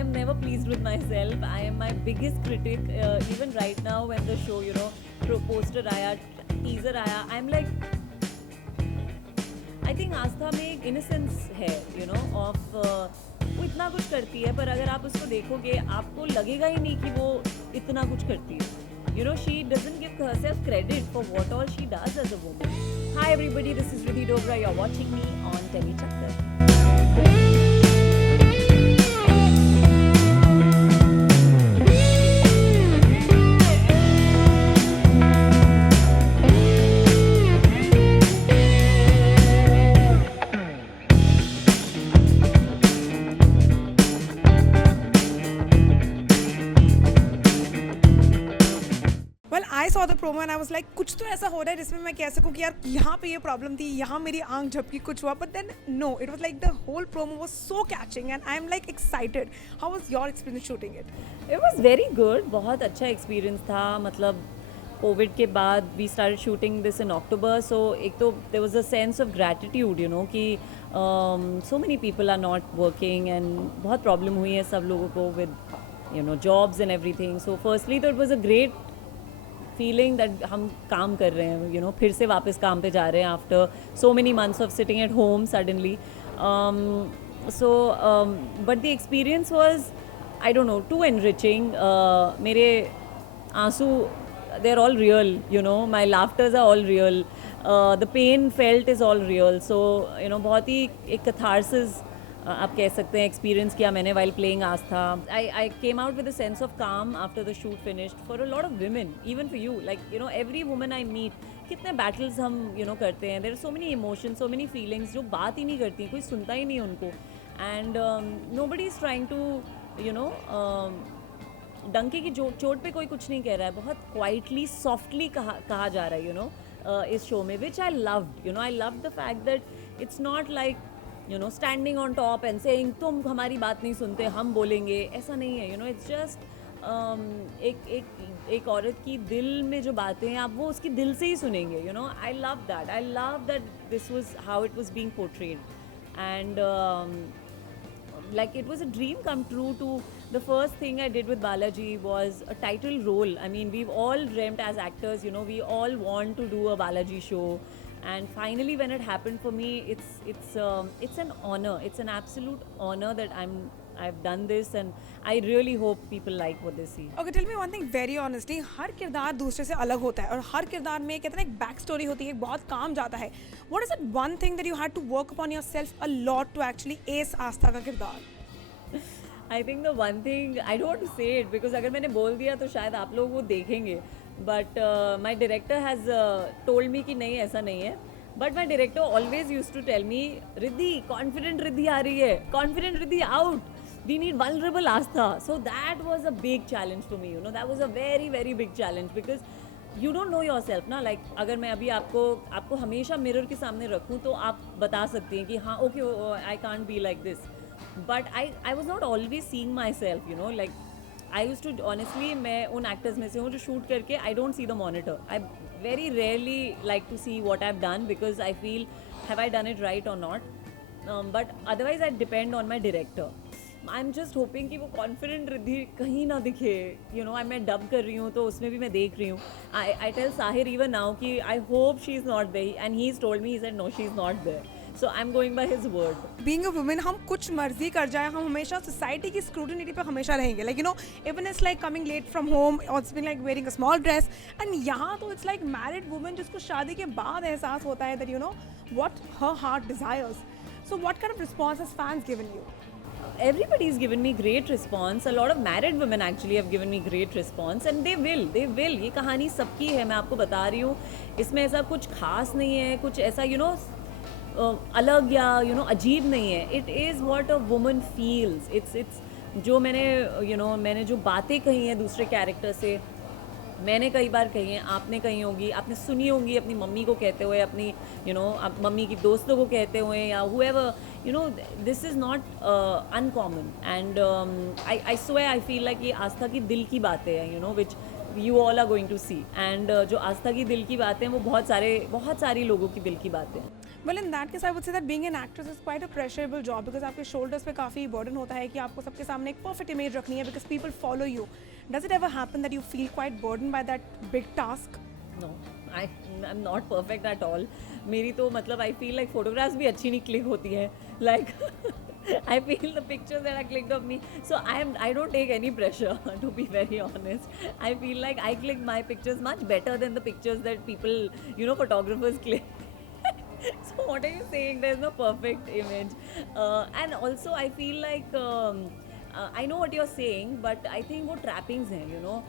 am never pleased with myself. I am my biggest critic. Even right now, when the show, poster आया, teaser आया, I'm like, I think आस्था में एक innocence है, of वो इतना कुछ करती है, पर अगर आप उसको देखोगे, आपको लगेगा ही नहीं कि वो इतना कुछ करती है. She doesn't give herself credit for what all she does as a woman. Hi everybody, this is Riddhi Dogra. You're watching me on Temi Chakkar. I saw the Promos and I was like कुछ तो ऐसा हो रहा है जिसमें मैं कह सकूं कि यार यहाँ पे ये प्रॉब्लम थी, यहाँ मेरी आंख झपकी, कुछ हुआ. But then no, it was like the whole promo was so catching and I am like excited. How was your experience shooting it? It was very good. बहुत अच्छा एक्सपीरियंस था. मतलब कोविड के बाद we started shooting this in October. So एक तो there was a sense of gratitude कि so many people are not working and बहुत प्रॉब्लम हुई है सब लोगों को with jobs and everything. So firstly तो it was a great feeling that हम काम कर रहे हैं, फिर से वापस काम पे जा रहे हैं after so many months of sitting at home suddenly. So but the experience was, I don't know, too enriching. मेरे आंसू, they are all real, my laughters are all real, the pain felt is all real. So बहुत ही एक catharsis आप कह सकते हैं experience किया मैंने while playing Aastha. I came out with a sense of calm after the shoot finished. For a lot of women, even for you, like every woman I meet, कितने battles हम करते हैं. There are so many emotions, so many feelings जो बात ही नहीं करती, कोई सुनता ही नहीं उनको. And nobody is trying to डंके की चोट पे कोई कुछ नहीं कह रहा है. बहुत क्वाइटली सॉफ्टली कहा जा रहा है इस शो में, which I loved. I love the fact that it's not like standing on top and saying तुम हमारी बात नहीं सुनते, हम बोलेंगे. ऐसा नहीं है. इट्स जस्ट एक औरत की दिल में जो बातें हैं आप वो उसकी दिल से ही सुनेंगे. I love that this was how it was being portrayed. And like it was a dream come true to. The first thing I did with Balaji was a title role. I mean, we've all dreamt as actors, we all want to do a Balaji show, and finally when it happened for me, it's an honor. It's an absolute honor that I've done this, and I really hope people like what they see. Okay, tell me one thing very honestly. हर किरदार दूसरे से अलग होता है और हर किरदार में कहते हैं एक बैक स्टोरी होती है, बहुत काम जाता है. What is that one thing that you had to work upon yourself a lot to actually ace आस्था का किरदार? I think the one thing, I don't want to say it because अगर मैंने बोल दिया तो शायद आप लोग वो देखेंगे. But my director has told me कि नहीं ऐसा नहीं है. But my director always used to tell me, Riddhi, confident Riddhi आ रही है, confident Riddhi out. We need vulnerable Astha. So that was a big challenge for me. That was a very very big challenge because you don't know yourself ना. Like अगर मैं अभी आपको हमेशा mirror के सामने रखूँ तो आप बता सकती हैं कि हाँ okay, I can't be like this. But I was not always seeing myself, like I used to honestly, मैं उन actors में से हूँ जो shoot करके I don't see the monitor. I very rarely like to see what I've done because I feel have I done it right or not. But otherwise I depend on my director. I'm just hoping कि वो confident Riddhi कहीं ना दिखे. मैं dub कर रही हूँ तो उसमें भी मैं देख रही हूँ. I tell Sahir even now कि I hope she's not there, and he's told me, he said no, she's not there. So I'm going by his word. Being a woman, हम कुछ मर्जी कर जाए, हम हमेशा सोसाइटी की स्क्रूटिनी पे हमेशा रहेंगे. Like even it's like coming late from home or it's been like wearing a small dress. And यहाँ तो it's like married woman जिसको शादी के बाद एहसास होता है that what her heart desires. So what kind of response has fans given you? Everybody's given me great response. A lot of married women actually have given me great response, and they will. ये कहानी सबकी है, मैं आपको बता रही हूँ. इसमें ऐसा कुछ खास नहीं है, कुछ ऐसा अलग या अजीब नहीं है. It is what a woman feels. It's जो मैंने जो बातें कही हैं दूसरे कैरेक्टर से, मैंने कई बार कही हैं, आपने कही होंगी, आपने सुनी होंगी अपनी मम्मी को कहते हुए, अपनी मम्मी की दोस्तों को कहते हुए, या whoever, this is not uncommon. And I swear I feel like ये आस्था की दिल की बातें हैं, which you all are going to see. And जो आस्था की दिल की बातें हैं वो बहुत सारी लोगों की दिल की बातें हैं. Well, in that case, I would say that being an actress is quite a pressurable job because आपके shoulders पे काफ़ी burden होता है कि आपको सबके सामने एक perfect image रखनी है because people follow you. Does it ever happen that you feel quite burdened by that big task? No, I'm not perfect at all. मेरी तो मतलब I feel like photographs भी अच्छी नहीं click होती है. Like I feel the pictures that are clicked of me. So I don't take any pressure to be very honest. I feel like I click my pictures much better than the pictures that people, photographers click. So what are you saying? There's no perfect image. And also I feel like I know what you're saying, but I think वो trappings हैं,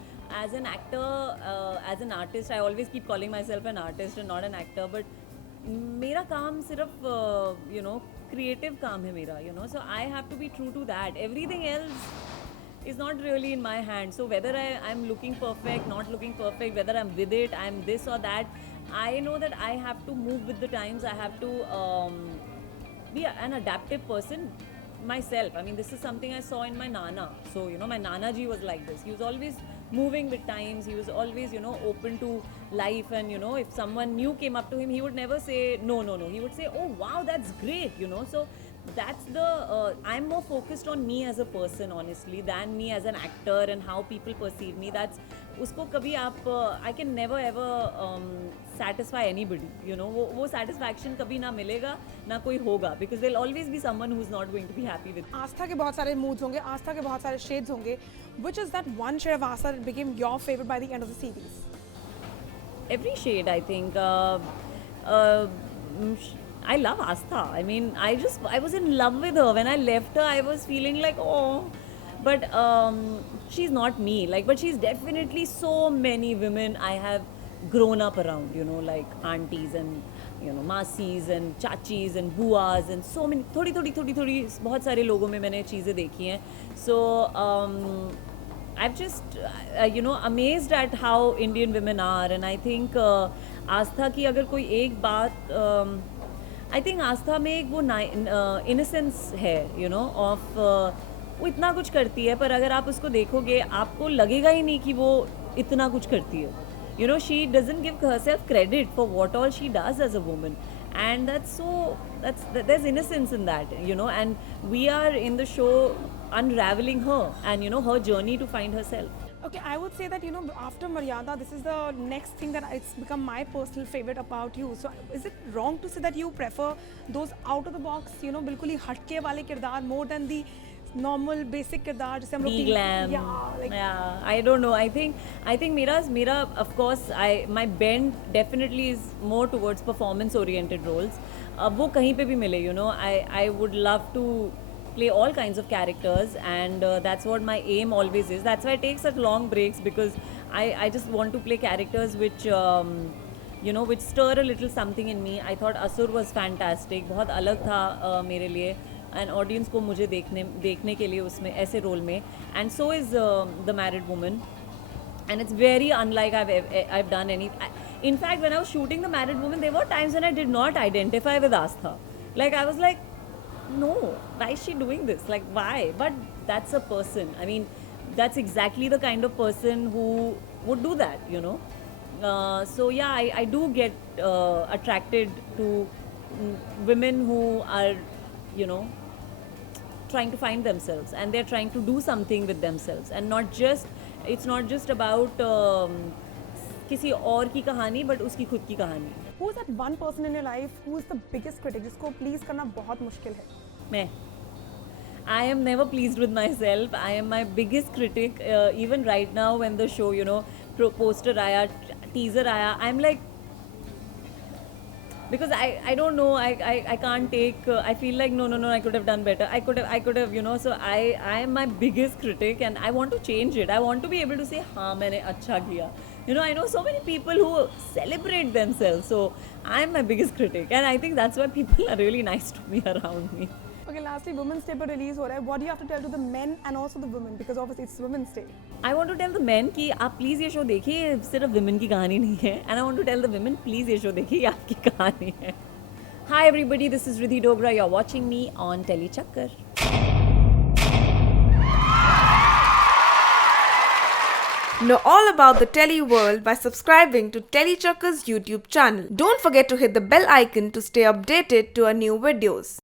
as an actor, as an artist, I always keep calling myself an artist and not an actor, but मेरा काम सिर्फ creative काम है मेरा, so I have to be true to that. Everything else is not really in my hand. So whether I'm looking perfect, not looking perfect, whether I'm with it, I'm this or that, I know that I have to move with the times. I have to be an adaptive person myself. I mean, this is something I saw in my Nana. So, my Nana ji was like this. He was always moving with times. He was always, open to life. And, if someone new came up to him, he would never say, no. He would say, oh, wow, that's great, So that's I'm more focused on me as a person, honestly, than me as an actor and how people perceive me. That's उसको कभी आप I can never ever satisfy anybody, वो satisfaction कभी ना मिलेगा ना कोई होगा, because there'll always be someone who's not going to be happy with. आस्था के बहुत सारे moods होंगे, आस्था के बहुत सारे shades होंगे. Which is that one shade of Astha that became your favorite by the end of the series? Every shade, I think. I love Astha. I mean, I was in love with her. When I left her, I was feeling like, oh, but she's not me. Like, but she's definitely so many women I have grown up around, like aunties and, masses and chachis and buas and so many, थोड़ी बहुत सारे लोगों में मैंने चीज़ें देखी हैं. So I've just, amazed at how Indian women are, and I think आस्था की अगर कोई एक बात, I think आस्था में एक वो innocence है, of वो इतना कुछ करती है, पर अगर आप उसको देखोगे आपको लगेगा ही नहीं कि वो इतना कुछ करती है. She doesn't give herself credit for what all she does as a woman, and there's innocence in that, and we are in the show unraveling her and her journey to find herself. Okay, I would say that after Maryada, this is the next thing that it's become my personal favorite about you. So is it wrong to say that you prefer those out of the box, बिल्कुल ही हटके वाले किरदार more than the normal basic किरदार जिसे हम लोग glam? Yeah, I don't know. I think मेरा of course my bend definitely is more towards performance oriented roles. अब वो कहीं पे भी मिले, I would love to play all kinds of characters, and that's what my aim always is. That's why I take such long breaks, because I just want to play characters which which stir a little something in me. I thought Asur was fantastic, बहुत अलग था मेरे लिए, and audience को मुझे देखने के लिए उसमें ऐसे रोल में, and so is The Married Woman, and it's very unlike I've done any. In fact, when I was shooting The Married Woman, there were times when I did not identify with Astha. Like, I was like, no, why is she doing this? Like, why? But that's a person. I mean, that's exactly the kind of person who would do that, So yeah, I do get attracted to women who are, trying to find themselves, and they're trying to do something with themselves, and it's not just about किसी और की कहानी, but उसकी खुद की कहानी. Who is that one person in your life who is the biggest critic जिसको please करना बहुत मुश्किल है? मैं. I am never pleased with myself. I am my biggest critic. Even right now, when the show, poster आया, teaser आया, I'm like, because I don't know, I can't take, I feel like no, I could have done better. I could have, so I am my biggest critic, and I want to change it. I want to be able to say, हाँ मैंने अच्छा किया. I know so many people who celebrate themselves, so I'm my biggest critic, and I think that's why people are really nice to me around me. Okay, lastly, Women's Day पर release हो रहा है. What do you have to tell to the men and also the women, because obviously it's Women's Day? I want to tell the men कि आप please ये show देखिए, सिर्फ women की कहानी नहीं है, and I want to tell the women please ये show देखिए, ये आपकी कहानी है. Hi everybody, this is Riddhi Dogra. You're watching me on Tele Chakkar. Know all about the Telly world by subscribing to Telechuckers YouTube channel. Don't forget to hit the bell icon to stay updated to our new videos.